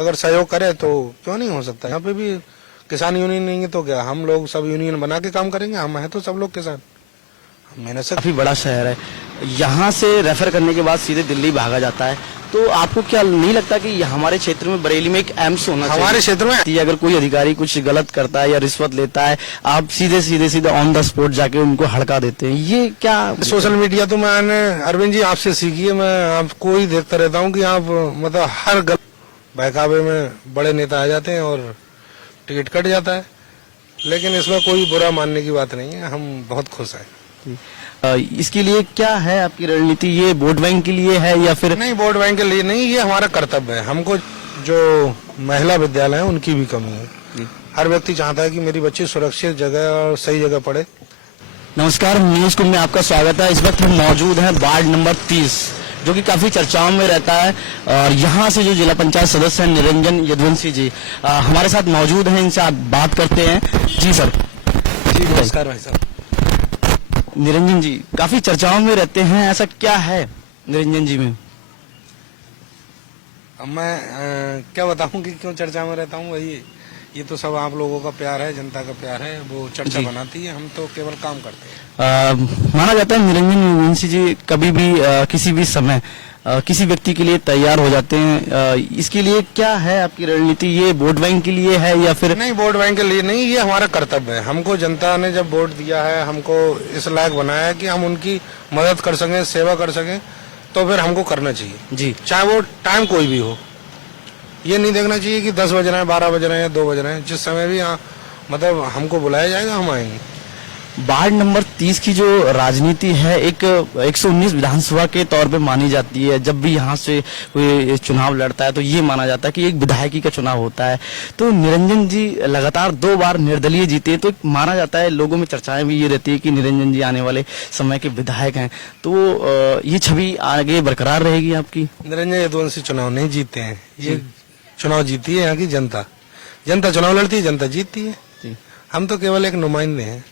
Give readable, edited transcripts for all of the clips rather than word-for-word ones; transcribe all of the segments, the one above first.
अगर सहयोग करे तो क्यों नहीं हो सकता। यहाँ पे भी किसान यूनियन नहीं है तो क्या, हम लोग सब यूनियन बना के काम करेंगे। हम हैं तो सब लोग किसान, मेहनत से। काफी बड़ा शहर है, यहाँ से रेफर करने के बाद सीधे दिल्ली भागा जाता है, तो आपको क्या नहीं लगता कि हमारे क्षेत्र में, बरेली में एक एम्स होना चाहिए? हमारे क्षेत्र में अगर कोई अधिकारी कुछ गलत करता है या रिश्वत लेता है, आप सीधे ऑन द स्पॉट जाके उनको हड़का देते हैं, ये क्या? सोशल मीडिया तो मैंने अरविंद जी आपसे सीखी है। मैं आपको ही देखता रहता हूँ कि आप मतलब हर बहकावे में बड़े नेता आ जाते हैं और टिकट कट जाता है, लेकिन इसमें कोई बुरा मानने की बात नहीं है। हम बहुत खुश हैं। इसके लिए क्या है आपकी रणनीति? ये वोट बैंक के लिए है या फिर? नहीं, वोट बैंक के लिए नहीं, ये हमारा कर्तव्य है। हमको जो महिला विद्यालय है उनकी भी कमी है। हर व्यक्ति चाहता है कि मेरी बच्ची सुरक्षित जगह और सही जगह पढ़े। नमस्कार, न्यूज कुंभ में आपका स्वागत है। इस वक्त हम मौजूद हैं वार्ड नंबर 30, जो कि काफी चर्चाओं में रहता है, और यहाँ से जो जिला पंचायत सदस्य हैं निरंजन यदुवंशी जी हमारे साथ मौजूद हैं। इनसे आप बात करते हैं। जी सर। जी नमस्कार भाई साहब। निरंजन जी काफी चर्चाओं में रहते हैं, ऐसा क्या है निरंजन जी में? अब मैं क्या बताऊं कि क्यों चर्चा में रहता हूं। वही, ये तो सब आप लोगों का प्यार है, जनता का प्यार है, वो चर्चा बनाती है। हम तो केवल काम करते हैं। माना जाता है निरंजन यदुवंशी जी कभी भी किसी भी समय किसी व्यक्ति के लिए तैयार हो जाते हैं। इसके लिए क्या है आपकी रणनीति? ये वोट बैंक के लिए है या फिर? नहीं, वोट बैंक के लिए नहीं, ये हमारा कर्तव्य है। हमको जनता ने जब वोट दिया है, हमको इस लायक बनाया है कि हम उनकी मदद कर सकें, सेवा कर सकें, तो फिर हमको करना चाहिए जी, चाहे वो टाइम कोई भी हो। ये नहीं देखना चाहिए कि 10 बज रहे हैं, 12 बज रहे हैं या 2 बज रहे हैं। जिस समय भी मतलब हमको बुलाया जाएगा, हम आएंगे। वार्ड नंबर 30 की जो राजनीति है एक 119 विधानसभा के तौर पे मानी जाती है। जब भी यहाँ से कोई चुनाव लड़ता है तो ये माना जाता है कि एक विधायकी का चुनाव होता है। तो निरंजन जी लगातार 2 बार निर्दलीय जीते, तो माना जाता है, लोगों में चर्चाएं भी ये रहती है कि निरंजन जी आने वाले समय के विधायक हैं। तो ये छवि आगे बरकरार रहेगी आपकी? निरंजन यदुवंशी चुनाव नहीं जीते हैं, ये चुनाव जीती है यहाँ की जनता। जनता चुनाव लड़ती है, जनता जीतती है। हम तो केवल एक नुमाइंदे हैं।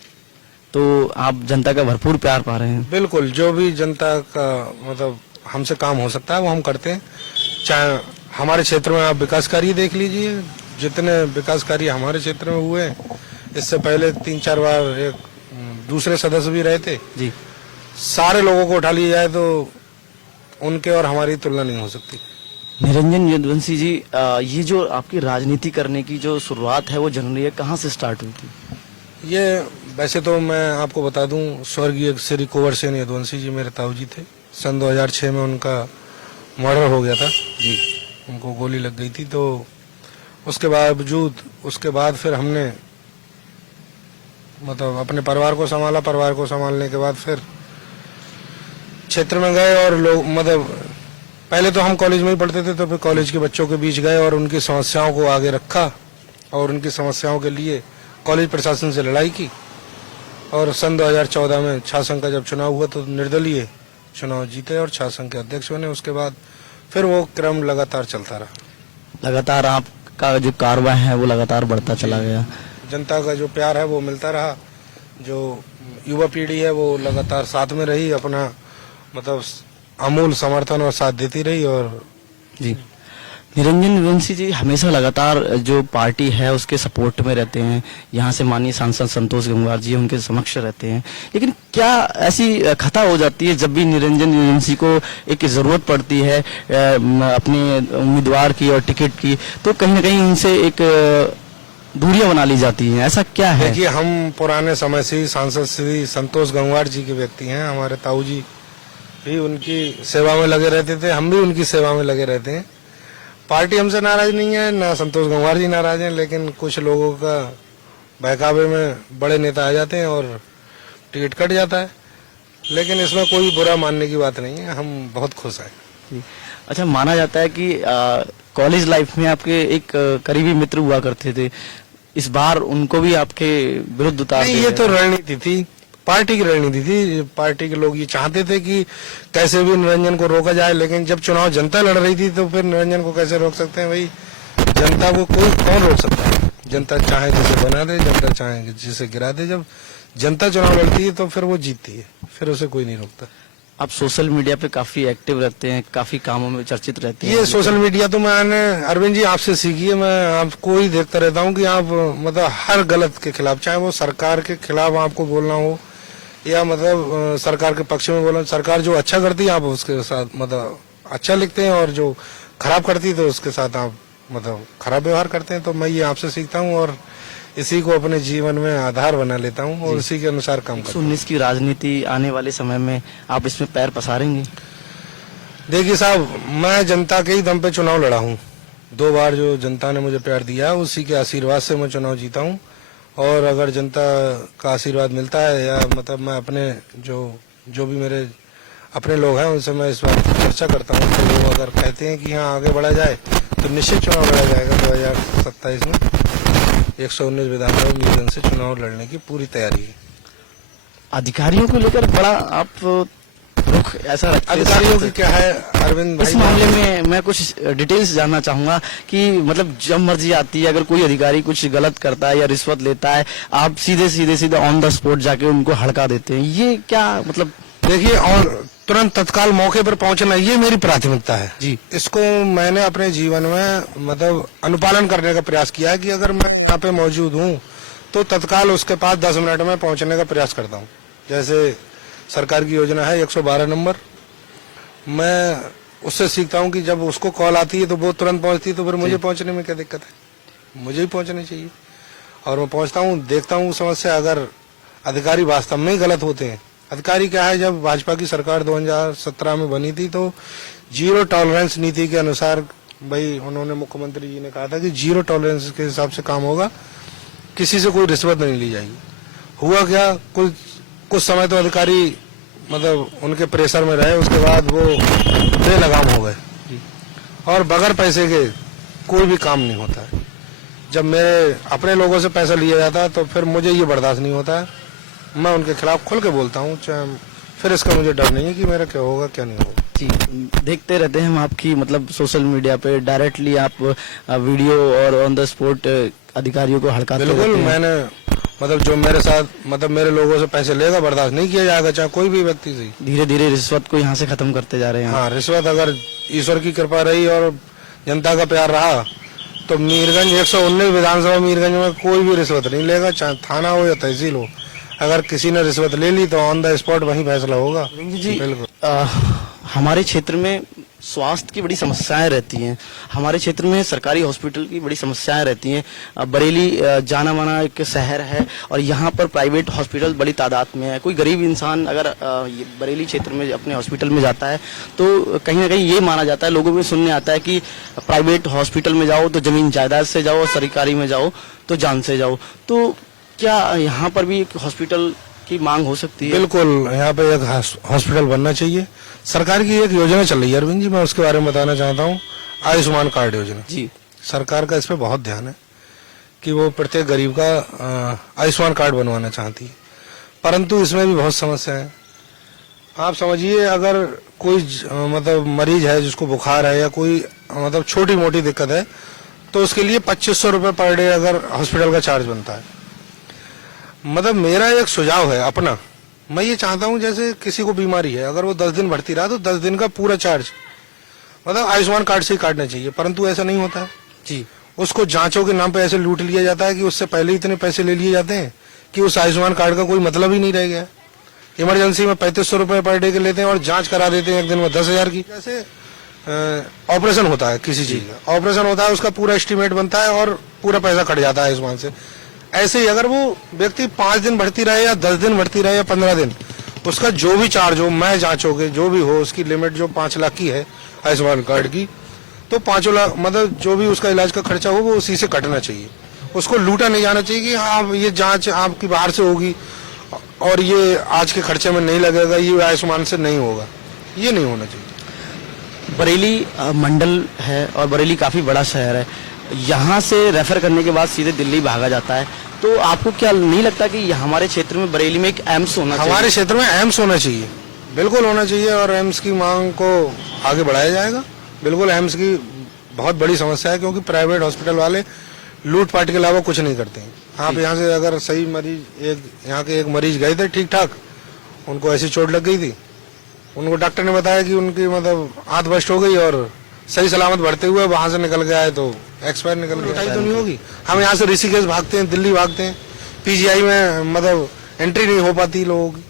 तो आप जनता का भरपूर प्यार पा रहे हैं? बिल्कुल, जो भी जनता का मतलब हमसे काम हो सकता है वो हम करते हैं। चाहे हमारे क्षेत्र में आप विकास कार्य देख लीजिए, जितने विकास कार्य हमारे क्षेत्र में हुए, इससे पहले 3-4 बार एक दूसरे सदस्य भी रहे थे जी। सारे लोगों को उठा लिया जाए तो उनके और हमारी तुलना नहीं हो सकती। निरंजन यदुवंशी जी, ये जो आपकी राजनीति करने की जो शुरुआत है वो जनरली है, कहाँ से स्टार्ट हुई थी? ये वैसे तो मैं आपको बता दूं, स्वर्गीय श्री कुंवर सेन यदुवंशी जी मेरे ताऊ जी थे। सन 2006 में उनका मर्डर हो गया था जी, उनको गोली लग गई थी। तो उसके बाद फिर हमने मतलब अपने परिवार को संभाला। परिवार को संभालने के बाद फिर क्षेत्र में गए और लोग मतलब पहले तो हम कॉलेज में ही पढ़ते थे, तो फिर कॉलेज के बच्चों के बीच गए और उनकी समस्याओं को आगे रखा और उनकी समस्याओं के लिए कॉलेज प्रशासन से लड़ाई की। और सन 2014 में छासंघ का जब चुनाव हुआ तो निर्दलीय चुनाव जीते और छासंघ के अध्यक्ष बने। उसके बाद फिर वो क्रम लगातार चलता रहा। लगातार आपका जो कारवां है वो लगातार बढ़ता चला गया। जनता का जो प्यार है वो मिलता रहा। जो युवा पीढ़ी है वो लगातार साथ में रही, अपना मतलब अमूल समर्थन और साथ देती रही। और जी, निरंजन यदुवंशी जी हमेशा लगातार जो पार्टी है उसके सपोर्ट में रहते हैं। यहाँ से माननीय सांसद संतोष गंगवार जी उनके समक्ष रहते हैं, लेकिन क्या ऐसी खता हो जाती है जब भी निरंजन यदुवंशी को एक जरूरत पड़ती है अपने उम्मीदवार की और टिकट की, तो कहीं ना कहीं उनसे एक दूरियां बना ली जाती हैं? ऐसा क्या है? देखिए, हम पुराने समय से ही सांसद श्री संतोष गंगवार जी के व्यक्ति हैं। हमारे ताऊ जी भी उनकी सेवा में लगे रहते थे, हम भी उनकी सेवा में लगे रहते हैं। पार्टी हमसे नाराज नहीं है, ना संतोष गंगवार जी नाराज हैं, लेकिन कुछ लोगों का बहकावे में बड़े नेता आ जाते हैं और टिकट कट जाता है, लेकिन इसमें कोई बुरा मानने की बात नहीं है। हम बहुत खुश हैं। अच्छा, माना जाता है कि कॉलेज लाइफ में आपके एक करीबी मित्र हुआ करते थे, इस बार उनको भी आपके विरुद्ध उतार नहीं, ये तो रणनीति थी, पार्टी की रणनीति थी। पार्टी के लोग ये चाहते थे कि कैसे भी निरंजन को रोका जाए, लेकिन जब चुनाव जनता लड़ रही थी तो फिर निरंजन को कैसे रोक सकते हैं? भाई, जनता को कौन रोक सकता है? जनता चाहे जिसे बना दे, जनता चाहे जिसे गिरा दे। जब जनता चुनाव लड़ती है तो फिर वो जीतती है, फिर उसे कोई नहीं रोकता। आप सोशल मीडिया पे काफी एक्टिव रहते हैं, काफी कामों में चर्चित रहते हैं। ये सोशल मीडिया तो मैंने अरविंद जी आपसे सीखी है। मैं आपको ही देखता रहता हूँ कि आप मतलब हर गलत के खिलाफ, चाहे वो सरकार के खिलाफ आपको बोलना हो या मतलब सरकार के पक्ष में बोलना। सरकार जो अच्छा करती है आप उसके साथ मतलब अच्छा लिखते हैं, और जो खराब करती है तो उसके साथ आप मतलब खराब व्यवहार करते हैं। तो मैं ये आपसे सीखता हूँ और इसी को अपने जीवन में आधार बना लेता हूँ और इसी के अनुसार काम करता हूँ। 19 की राजनीति आने वाले समय में आप इसमें पैर पसारेंगे? देखिए साहब, मैं जनता के ही दम पे चुनाव लड़ा हूँ। 2 बार जो जनता ने मुझे प्यार दिया है उसी के आशीर्वाद से मैं चुनाव जीता हूँ। और अगर जनता का आशीर्वाद मिलता है या मतलब मैं अपने जो भी मेरे अपने लोग हैं उनसे मैं इस बात की चर्चा करता हूँ, तो वो अगर कहते हैं कि हाँ आगे बढ़ा जाए तो निश्चित चुनाव लड़ा जाएगा। 2027 में 119 विधानसभा मीरगंज से चुनाव लड़ने की पूरी तैयारी है। अधिकारियों को लेकर बड़ा आप रुख ऐसा रखते हैं। अधिकारियों की क्या है अरविंद भाई, इस मामले में मैं कुछ डिटेल्स जानना चाहूंगा कि मतलब जब मर्जी आती है, अगर कोई अधिकारी कुछ गलत करता है या रिश्वत लेता है, आप सीधे ऑन द स्पॉट जाके उनको हड़का देते हैं, ये क्या मतलब? देखिए, और तुरंत तत्काल मौके पर पहुंचना ये मेरी प्राथमिकता है जी। इसको मैंने अपने जीवन में मतलब अनुपालन करने का प्रयास किया है कि अगर मैं यहाँ पे मौजूद हूँ तो तत्काल उसके पास 10 मिनट में पहुंचने का प्रयास करता हूँ। जैसे सरकार की योजना है 112 नंबर, मैं उससे सीखता हूँ कि जब उसको कॉल आती है तो वो तुरंत पहुंचती है, तो फिर मुझे पहुंचने में क्या दिक्कत है? मुझे ही पहुंचनी चाहिए। और मैं पहुंचता हूँ, देखता हूँ समस्या, अगर अधिकारी वास्तव में ही गलत होते हैं। अधिकारी क्या है, जब भाजपा की सरकार 2017 में बनी थी तो जीरो टॉलरेंस नीति के अनुसार भाई उन्होंने मुख्यमंत्री जी ने कहा था कि जीरो टॉलरेंस के हिसाब से काम होगा, किसी से कोई रिश्वत नहीं ली जाएगी। हुआ क्या, कुछ समय तो अधिकारी मतलब उनके प्रेशर में रहे, उसके बाद वो बेलगाम हो गए और बगैर पैसे के कोई भी काम नहीं होता है। जब मेरे अपने लोगों से पैसा लिया जाता है तो फिर मुझे ये बर्दाश्त नहीं होता है। मैं उनके खिलाफ खुल के बोलता हूँ, फिर इसका मुझे डर नहीं है कि मेरा क्या होगा क्या नहीं होगा। जी, देखते रहते हैं हम आपकी मतलब सोशल मीडिया पे डायरेक्टली आप वीडियो और ऑन द स्पॉट अधिकारियों को हड़काते रहते बिल्कुल, हैं। मैंने मतलब जो मेरे साथ मतलब मेरे लोगों से पैसे लेगा बर्दाश्त नहीं किया जाएगा, चाहे कोई भी व्यक्ति से। धीरे धीरे रिश्वत को यहाँ से खत्म करते जा रहे हैं। हाँ, रिश्वत अगर ईश्वर की कृपा रही और जनता का प्यार रहा तो मीरगंज 119 विधानसभा मीरगंज में कोई भी रिश्वत नहीं लेगा, चाहे थाना हो या तहसील हो। अगर किसी ने रिश्वत ले ली तो ऑन द स्पॉट वहीं फैसला होगा। जी, बिल्कुल। हमारे क्षेत्र में स्वास्थ्य की बड़ी समस्याएं रहती हैं, हमारे क्षेत्र में सरकारी हॉस्पिटल की बड़ी समस्याएं रहती हैं। बरेली जाना माना एक शहर है और यहाँ पर प्राइवेट हॉस्पिटल बड़ी तादाद में है। कोई गरीब इंसान अगर ये बरेली क्षेत्र में अपने हॉस्पिटल में जाता है तो कहीं ना कहीं ये माना जाता है, लोगों में सुनने आता है कि प्राइवेट हॉस्पिटल में जाओ तो जमीन जायदाद से जाओ और सरकारी में जाओ तो जान से जाओ। तो क्या यहाँ पर भी एक हॉस्पिटल की मांग हो सकती है? बिल्कुल, यहाँ पे एक हॉस्पिटल बनना चाहिए। सरकार की एक योजना चल रही है अरविंद जी, मैं उसके बारे में बताना चाहता हूँ। आयुष्मान कार्ड योजना। जी, सरकार का इस पे बहुत ध्यान है कि वो प्रत्येक गरीब का आयुष्मान कार्ड बनवाना चाहती है, परंतु इसमें भी बहुत समस्या है। आप समझिए, अगर कोई मतलब मरीज है जिसको बुखार है या कोई मतलब छोटी मोटी दिक्कत है तो उसके लिए 2500 रुपये पर डे अगर हॉस्पिटल का चार्ज बनता है। मतलब मेरा एक सुझाव है अपना, मैं ये चाहता हूँ जैसे किसी को बीमारी है, अगर वो 10 दिन भर्ती रहा तो 10 दिन का पूरा चार्ज मतलब आयुष्मान कार्ड से ही काटना चाहिए, परंतु ऐसा नहीं होता है। जी, उसको जांचों के नाम पे ऐसे लूट लिया जाता है कि उससे पहले इतने पैसे ले लिए जाते हैं कि उस आयुष्मान कार्ड का कोई मतलब ही नहीं रह गया। इमरजेंसी में 3500 रुपये पर डे के लेते हैं और जांच करा देते हैं एक दिन में 10,000 की। जैसे ऑपरेशन होता है किसी चीज का, ऑपरेशन होता है उसका पूरा एस्टिमेट बनता है और पूरा पैसा कट जाता है आयुष्मान से। ऐसे ही अगर वो व्यक्ति 5 दिन भर्ती रहे या 10 दिन भर्ती रहे या 15 दिन, उसका जो भी चार्ज हो, मैं जांचोगे जो भी हो, उसकी लिमिट जो 5 लाख की है आयुष्मान कार्ड की, तो 5 लाख मतलब जो भी उसका इलाज का खर्चा हो वो उसी से कटना चाहिए। उसको लूटा नहीं जाना चाहिए कि हाँ ये जांच आपकी बाहर से होगी और ये आज के खर्चे में नहीं लगेगा, ये आयुष्मान से नहीं होगा, ये नहीं होना चाहिए। बरेली मंडल है और बरेली काफी बड़ा शहर है, यहाँ से रेफर करने के बाद सीधे दिल्ली भागा जाता है। तो आपको क्या नहीं लगता कि हमारे क्षेत्र में बरेली में एक एम्स होना चाहिए? हमारे क्षेत्र में एम्स होना चाहिए, बिल्कुल होना चाहिए, और एम्स की मांग को आगे बढ़ाया जाएगा। बिल्कुल, एम्स की बहुत बड़ी समस्या है क्योंकि प्राइवेट हॉस्पिटल वाले लूटपाट के अलावा कुछ नहीं करते हैं। आप यहाँ से अगर सही मरीज यहाँ के एक मरीज गए थे ठीक ठाक, उनको ऐसी चोट लग गई थी उनको डॉक्टर ने बताया कि उनकी मतलब आंत बस्ट हो गई और सही सलामत बढ़ते हुए वहां से निकल गया है, तो एक्सपायर निकल गया। उठाई तो नहीं होगी। हम यहाँ से ऋषिकेश भागते हैं, दिल्ली भागते हैं, पीजीआई में मतलब एंट्री नहीं हो पाती लोगों की।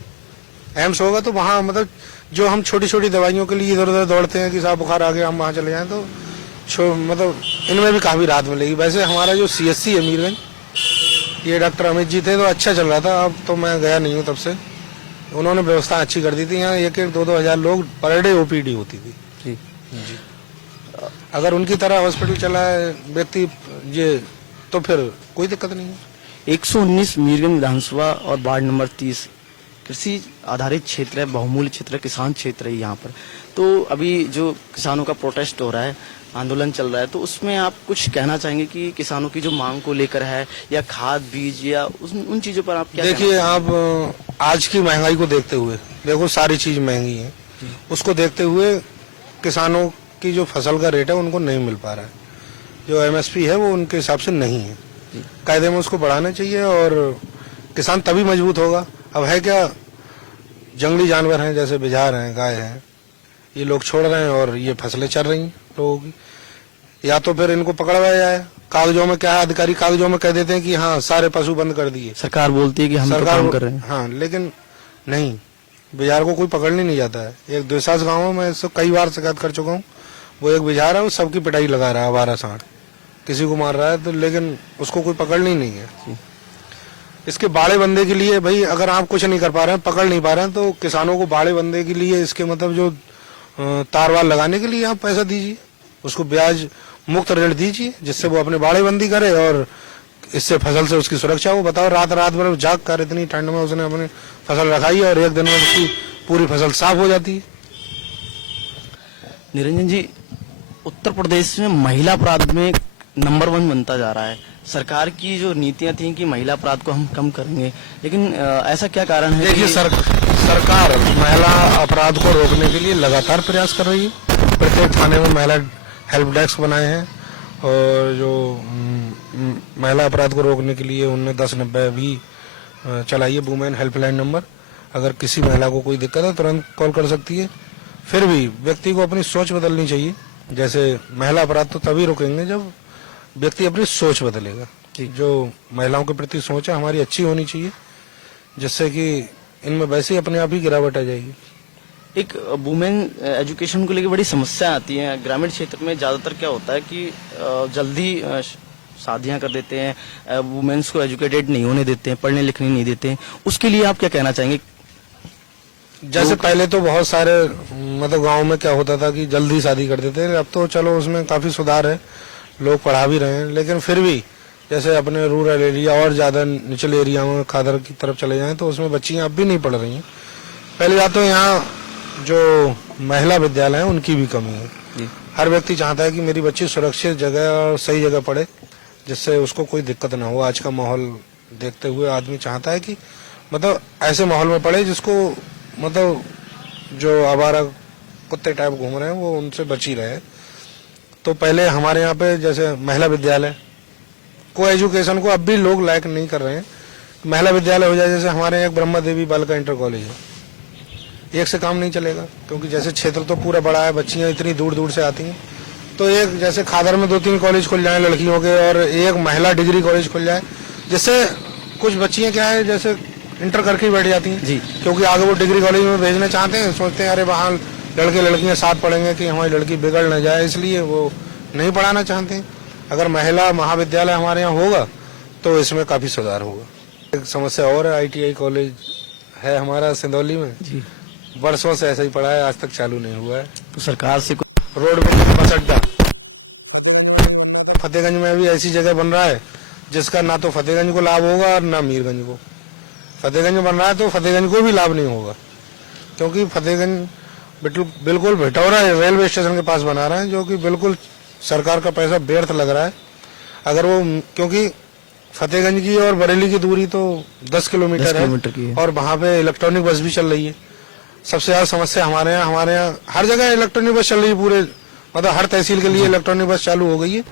एम्स होगा तो वहाँ मतलब जो हम छोटी छोटी दवाइयों के लिए इधर उधर दौड़ते हैं कि साहब बुखार आ गया हम वहाँ चले जाएं, तो मतलब इनमें भी काफी राहत मिलेगी। वैसे हमारा जो सीएससी है मीरगंज, ये डॉक्टर अमित जी थे तो अच्छा चल रहा था। अब तो मैं गया नहीं हूँ तब से। उन्होंने व्यवस्था अच्छी कर दी थी। यहाँ 1-2 हजार लोग पर डे ओपीडी होती थी जी। जी। अगर उनकी तरह हॉस्पिटल चला है व्यक्ति ये, तो फिर कोई दिक्कत नहीं है। 119 मीरगंज विधानसभा और वार्ड नंबर 30 कृषि आधारित क्षेत्र है, बहुमूल्य क्षेत्र है, किसान क्षेत्र है यहाँ पर। तो अभी जो किसानों का प्रोटेस्ट हो रहा है, आंदोलन चल रहा है, तो उसमें आप कुछ कहना चाहेंगे कि किसानों की जो मांग को लेकर है, या खाद बीज या उन चीजों पर आप क्या देखिए, आप आज की महंगाई को देखते हुए, देखो सारी चीज महंगी है, उसको देखते हुए किसानों की जो फसल का रेट है उनको नहीं मिल पा रहा है। जो एमएसपी है वो उनके हिसाब से नहीं है। कायदे में उसको बढ़ाना चाहिए और किसान तभी मजबूत होगा। अब है क्या, जंगली जानवर हैं जैसे बिझार हैं, गाय हैं, ये लोग छोड़ रहे हैं और ये फसलें चल रही हैं लोगों की। या तो फिर इनको पकड़वाया जाए। कागजों में क्या है, अधिकारी कागजों में कह देते हैं कि हाँ सारे पशु बंद कर दिए, सरकार बोलती है कि हम तो काम कर रहे हैं। हाँ, लेकिन नहीं, बिजार को कोई पकड़ने नहीं जाता है। एक द्विशास गाँव में इससे कई बार शिकायत कर चुका हूँ। वो एक बिजार है, वो सबकी पिटाई लगा रहा है, 12 सांड किसी को मार रहा है, तो लेकिन उसको कोई पकड़नी नहीं है। इसके बाड़े बंदे के लिए भाई, अगर आप कुछ नहीं कर पा रहे हैं, पकड़ नहीं पा रहे हैं, तो किसानों को बाड़े बंदे के लिए इसके मतलब जो तारवाल लगाने के लिए आप पैसा दीजिए, उसको ब्याज मुक्त ऋण दीजिए, जिससे वो अपने बाड़े बंदी करे और इससे फसल से उसकी सुरक्षा हो। बताओ, रात रात भर जाग कर इतनी ठंड में उसने अपनी फसल रखाई और एक दिन में उसकी पूरी फसल साफ हो जाती है। निरंजन जी, उत्तर प्रदेश में महिला अपराध में नंबर 1 बनता जा रहा है। सरकार की जो नीतियां थी कि महिला अपराध को हम कम करेंगे, लेकिन ऐसा क्या कारण है? देखिए, सरकार महिला अपराध को रोकने के लिए लगातार प्रयास कर रही है। प्रत्येक थाने में महिला हेल्प डेस्क बनाए हैं और जो महिला अपराध को रोकने के लिए उनने 1090 भी चलाई है, वुमेन हेल्पलाइन नंबर। अगर किसी महिला को कोई दिक्कत है तुरंत कॉल कर सकती है। फिर भी व्यक्ति को अपनी सोच बदलनी चाहिए। जैसे महिला अपराध तो तभी रोकेंगे जब व्यक्ति अपनी सोच बदलेगा। जो महिलाओं के प्रति सोच है हमारी अच्छी होनी चाहिए, जिससे कि इनमें वैसे ही अपने आप ही गिरावट आ जाएगी। एक वुमेन एजुकेशन को लेकर बड़ी समस्या आती है ग्रामीण क्षेत्र में। ज्यादातर क्या होता है कि जल्दी शादियां कर देते हैं, वुमेन्स को एजुकेटेड नहीं होने देते हैं, पढ़ने लिखने नहीं देते हैं। उसके लिए आप क्या कहना चाहेंगे? जैसे पहले तो बहुत सारे मतलब गांव में क्या होता था कि जल्दी शादी कर देते थे। अब तो चलो उसमें काफी सुधार है, लोग पढ़ा भी रहे हैं, लेकिन फिर भी जैसे अपने रूरल एरिया और ज्यादा निचले एरिया में खादर की तरफ चले जाएं तो उसमें बच्चियां अब भी नहीं पढ़ रही हैं। पहले बात तो यहाँ जो महिला विद्यालय है उनकी भी कमी है। हर व्यक्ति चाहता है कि मेरी बच्ची सुरक्षित जगह और सही जगह पढ़े, जिससे उसको कोई दिक्कत ना हो। आज का माहौल देखते हुए आदमी चाहता है कि मतलब ऐसे माहौल में पढ़े जिसको मतलब जो आवारा कुत्ते टाइप घूम रहे हैं वो उनसे बची रहे। तो पहले हमारे यहाँ पे जैसे महिला विद्यालय को एजुकेशन को अब भी लोग लायक नहीं कर रहे हैं। महिला विद्यालय हो जाए, जैसे हमारे यहाँ एक ब्रह्मा देवी बालिका इंटर कॉलेज है, एक से काम नहीं चलेगा, क्योंकि जैसे क्षेत्र तो पूरा बड़ा है, बच्चियां इतनी दूर दूर से आती हैं। तो एक जैसे खादर में 2-3 कॉलेज खुल जाए लड़कियों के और एक महिला डिग्री कॉलेज खुल जाए, जिससे कुछ बच्चियां क्या है जैसे इंटर करके ही बैठ जाती हैं जी, क्योंकि आगे वो डिग्री कॉलेज में भेजना चाहते हैं, सोचते हैं अरे वहाँ लड़के लड़कियां साथ पढ़ेंगे कि हमारी लड़की बिगड़ न जाए, इसलिए वो नहीं पढ़ाना चाहते हैं। अगर महिला महाविद्यालय हमारे यहाँ होगा तो इसमें काफी सुधार होगा। एक समस्या और है, ITI कॉलेज है हमारा सिंदौली में जी, वर्षों से ऐसा ही पड़ा है, आज तक चालू नहीं हुआ है। तो सरकार से रोड में बस अड्डा फतेहगंज में भी ऐसी जगह बन रहा है जिसका ना तो फतेहगंज को लाभ होगा और ना मीरगंज को। फतेहगंज में बन रहा है तो फतेहगंज को भी लाभ नहीं होगा, क्योंकि फतेहगंज बिल्कुल भिटौरा रेलवे स्टेशन के पास बना रहा है, जो कि बिल्कुल सरकार का पैसा व्यर्थ लग रहा है। अगर वो, क्योंकि फतेहगंज की और बरेली की दूरी तो 10 किलोमीटर है और वहाँ पे इलेक्ट्रॉनिक बस भी चल रही है। सबसे ज्यादा समस्या हमारे यहाँ हर जगह इलेक्ट्रॉनिक बस चल रही है, पूरे मतलब हर तहसील के लिए इलेक्ट्रॉनिक बस चालू हो गई है,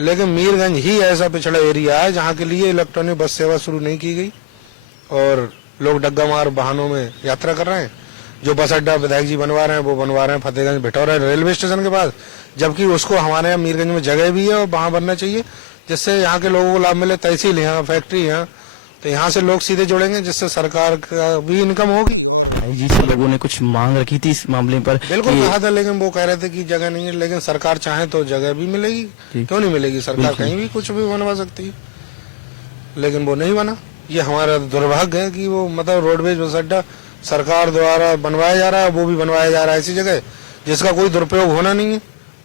लेकिन मीरगंज ही ऐसा पिछड़ा एरिया है जहाँ के लिए इलेक्ट्रॉनिक बस सेवा शुरू नहीं की गई और लोग डग्गा मार वाहनों में यात्रा कर रहे हैं, जो बस अड्डा विधायक जी बनवा रहे हैं वो बनवा रहे हैं फतेहगंज भिटौरा रेलवे स्टेशन के पास, जबकि उसको हमारे यहाँ मीरगंज में जगह भी है और वहाँ बनना चाहिए, जिससे यहाँ के लोगों को लाभ मिले। तहसील यहाँ, फैक्ट्री यहाँ, तो यहाँ से लोग सीधे जुड़ेंगे, जिससे सरकार का भी इनकम होगी। जी से लोगों ने कुछ मांग रखी थी इस मामले पर। बिल्कुल कहा था, लेकिन वो कह रहे थे कि जगह नहीं है, लेकिन सरकार चाहे तो जगह भी मिलेगी, क्यों नहीं मिलेगी? सरकार कहीं भी कुछ भी बनवा सकती है, लेकिन वो नहीं बना। ये हमारा दुर्भाग्य है कि वो मतलब रोडवेज बस अड्डा सरकार द्वारा बनवाया जा रहा है, वो भी बनवाया जा रहा है ऐसी जगह जिसका कोई दुरुपयोग होना नहीं है,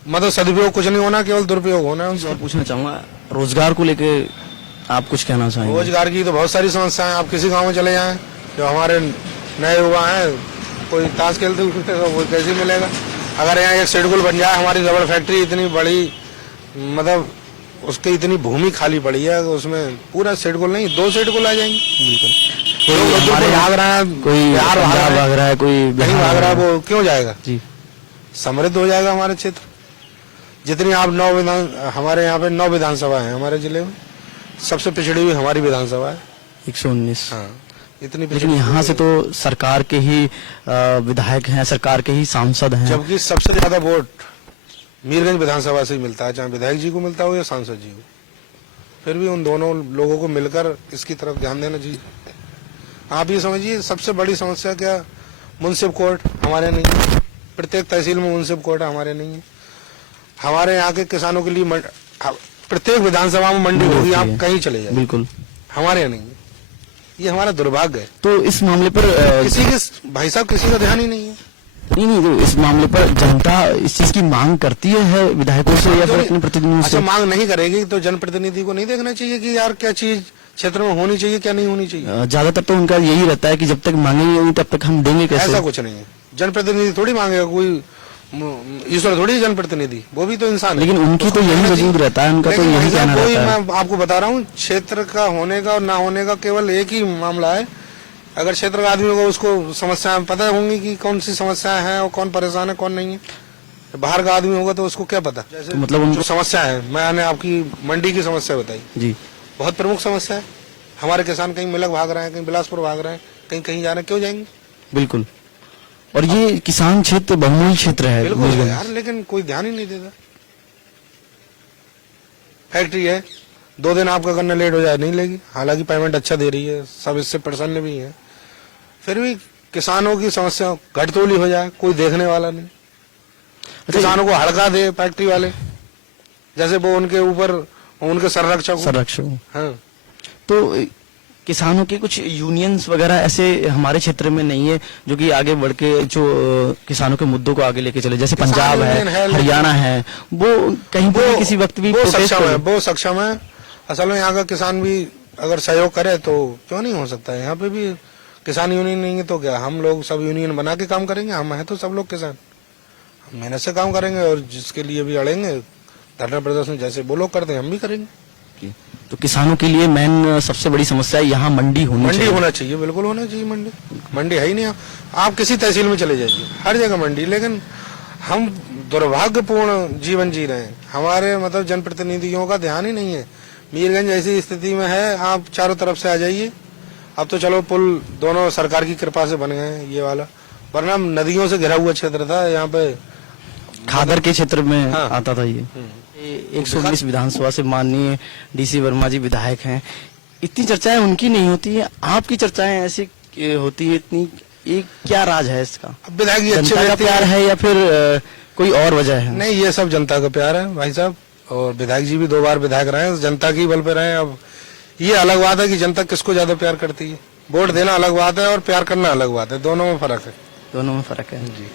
मतलब सदुपयोग कुछ नहीं होना, केवल दुरुपयोग होना है। और पूछना चाहूंगा रोजगार को लेके आप कुछ कहना चाहेंगे? रोजगार की तो बहुत सारी समस्याएं, आप किसी गांव में चले जाएं, जो हमारे नए युवा हैं, कोई ताश खेलते हुए वो कैसे मिलेगा? अगर यहाँ एक शेड्यूल बन जाए, हमारी रबड़ फैक्ट्री इतनी बड़ी, मतलब उसकी इतनी भूमि खाली पड़ी है, उसमें पूरा शेड्यूल नहीं 2 शेड्यूल आ जाएंगे। कोई हमारे भाग रहा है, कोई बिहार भाग रहा है, कोई कहीं भाग रहा है, वो क्यों जाएगा? जी, समृद्ध हो जाएगा हमारे क्षेत्र। जितनी आप 9 हमारे यहाँ पे 9 विधानसभा है हमारे जिले में, सबसे पिछड़ी हुई हमारी विधानसभा है 119। हाँ, इतनी लेकिन यहाँ से तो सरकार के ही विधायक हैं, सरकार के ही सांसद हैं, जबकि सबसे ज्यादा वोट मीरगंज विधानसभा से ही मिलता है, चाहे विधायक जी को मिलता हो या सांसद जी को। फिर भी उन दोनों लोगों को मिलकर इसकी तरफ ध्यान देना चाहिए। आप ये समझिए, सबसे बड़ी समस्या क्या, मुंसिफ कोर्ट हमारे नहीं है, प्रत्येक तहसील में मुंसिफ कोर्ट हमारे नहीं है। हमारे यहाँ के किसानों के लिए प्रत्येक विधानसभा में मंडी होगी, आप कहीं चले जाए, बिल्कुल हमारे यहाँ नहीं है। ये हमारा दुर्भाग्य है। तो इस मामले पर किसी के भाई साहब किसी का ध्यान ही नहीं है। नहीं, तो इस मामले पर जनता इस चीज की मांग करती है विधायकों से या फिर अपने प्रतिनिधियों से? अच्छा, मांग नहीं करेगी तो जनप्रतिनिधि को नहीं देखना चाहिए कि यार क्या चीज क्षेत्र में होनी चाहिए, क्या नहीं होनी चाहिए? ज्यादातर तो उनका यही रहता है कि जब तक मांगेंगे नहीं तब तक हम देंगे कैसे? ऐसा कुछ नहीं है। जनप्रतिनिधि थोड़ी मांगेगा, कोई ईश्वर थोड़ी जनप्रतिनिधि, वो भी तो इंसान है। लेकिन उनकी तो यही वजूद रहता है, उनका तो यही कहना रहता है। मैं आपको बता रहा हूँ, क्षेत्र का होने का और ना होने का केवल एक ही मामला है। अगर क्षेत्र का आदमी होगा, उसको समस्याएं पता होंगी कि कौन सी समस्याएं हैं और कौन परेशान है कौन नहीं है। बाहर का आदमी होगा तो उसको क्या पता? जैसे तो मतलब जो समस्या है, मैंने आपकी मंडी की समस्या बताई जी, बहुत प्रमुख समस्या है। हमारे किसान कहीं मिलक भाग रहे हैं, कहीं बिलासपुर भाग रहे हैं, कहीं कहीं जा रहे हैं, क्यों जाएंगे? बिल्कुल। और ये किसान क्षेत्र बहुमूल्य क्षेत्र है। बिल्कुल यार, लेकिन कोई ध्यान ही नहीं देता। फैक्ट्री है, 2 दिन आपका गन्ना लेट हो जाए नहीं लेगी, हालांकि पेमेंट अच्छा दे रही है, सब इससे प्रसन्न भी है, फिर भी किसानों की समस्या घटतोली हो जाए, कोई देखने वाला नहीं। किसानों को हड़का दे फैक्ट्री वाले, जैसे वो उनके ऊपर उनके संरक्षक। हाँ, तो किसानों के कुछ यूनियंस वगैरह ऐसे हमारे क्षेत्र में नहीं है जो कि आगे बढ़ के जो किसानों के मुद्दों को आगे लेके चले, जैसे पंजाब है, हरियाणा है, वो कहीं पर किसी वक्त भी वो सक्षम है। असल में यहाँ का किसान भी अगर सहयोग करे तो क्यों नहीं हो सकता है। यहाँ पे भी किसान यूनियन नहीं है तो क्या, हम लोग सब यूनियन बना के काम करेंगे? हम है तो सब लोग किसान, हम मेहनत से काम करेंगे और जिसके लिए भी अड़ेंगे, धरना प्रदर्शन जैसे वो लोग करते हैं हम भी करेंगे। तो किसानों के लिए मेन सबसे बड़ी समस्या यहाँ मंडी होना चाहिए। बिल्कुल होना चाहिए। मंडी है ही नहीं। आप किसी तहसील में चले जाइए, हर जगह मंडी। लेकिन हम दुर्भाग्यपूर्ण जीवन जी रहे हैं, हमारे मतलब जनप्रतिनिधियों का ध्यान ही नहीं है। मीरगंज ऐसी स्थिति में है, आप चारों तरफ से आ जाइए। अब तो चलो पुल दोनों सरकार की कृपा से बन गए हैं ये वाला, वरना नदियों से घिरा हुआ क्षेत्र था। यहाँ पे खादर के क्षेत्र में आता था ये। 119 विधानसभा से माननीय डीसी वर्मा जी विधायक हैं, इतनी चर्चाएं उनकी नहीं होती है, आपकी चर्चाएं ऐसी होती है इतनी। ये क्या राज है इसका? विधायक जी जनता का प्यार है या फिर कोई और वजह है? नहीं, ये सब जनता का प्यार है भाई साहब। और विधायक जी भी 2 बार विधायक रहे हैं, जनता की बल पे रहे हैं। अब ये अलग बात है कि जनता किसको ज्यादा प्यार करती है। वोट देना अलग बात है और प्यार करना अलग बात है, दोनों में फर्क है। दोनों में फर्क है जी।